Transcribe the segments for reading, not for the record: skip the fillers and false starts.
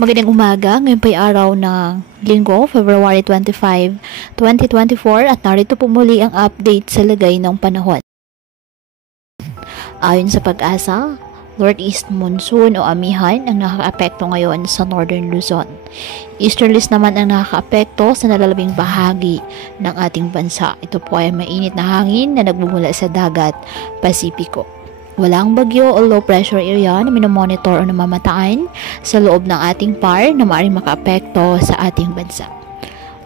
Magandang umaga, ngayon po'y araw ng Linggo, February 25, 2024 at narito po muli ang update sa lagay ng panahon. Ayon sa Pag-asa, Northeast Monsoon o amihan ang nakakaapekto ngayon sa Northern Luzon. Easterlies naman ang nakakaapekto sa nalalabing bahagi ng ating bansa. Ito po ay mainit na hangin na nagbumula sa dagat Pasipiko. Walang bagyo o low pressure area na minomonitor o namamataan sa loob ng ating PAR na maaaring makaapekto sa ating bansa.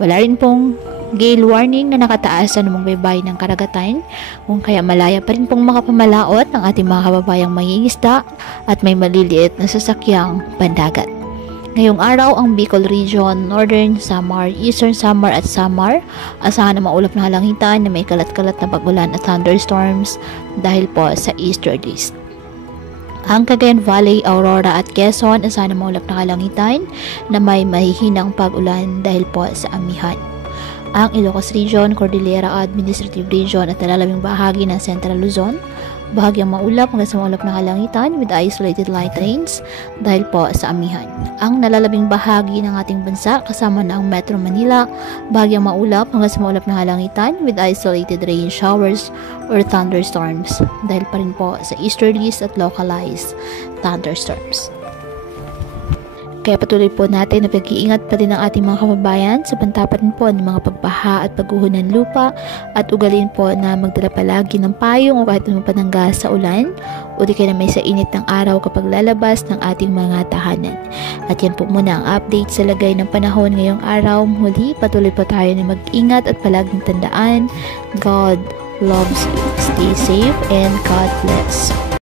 Wala rin pong gale warning na nakataas sa baybay ng karagatan, kung kaya malaya pa rin pong makapamalaot ang ating mga kababayang mangingisda at may maliliit na sasakyang pandagat. Ngayong araw, ang Bicol Region, Northern Samar, Eastern Samar at Samar, asahan na maulap na halangitan na may kalat-kalat na pag-ulan at thunderstorms dahil po sa easterlies. Ang Cagayan Valley, Aurora at Quezon, asahan na maulap na halangitan na may mahihinang pag-ulan dahil po sa amihan. Ang Ilocos Region, Cordillera Administrative Region at nalalabing bahagi ng Central Luzon, bahagyang maulap hanggang sa maulap na kalangitan with isolated light rains dahil po sa amihan. Ang nalalabing bahagi ng ating bansa kasama na ang Metro Manila, bahagyang maulap hanggang sa maulap na kalangitan with isolated rain showers or thunderstorms dahil pa rin po sa easterlies at localized thunderstorms. Kaya patuloy po natin na pag-iingat pa rin ang ating mga kababayan sa banta pa rin po ng mga pagbaha at pagguho ng lupa at ugalin po na magdala palagi ng payong o kahit anong panangga sa ulan o di kaya na may sa init ng araw kapag lalabas ng ating mga tahanan. At yan po muna ang update sa lagay ng panahon ngayong araw. Muli patuloy po tayo na mag-ingat at palaging tandaan, God loves you. Stay safe and God bless.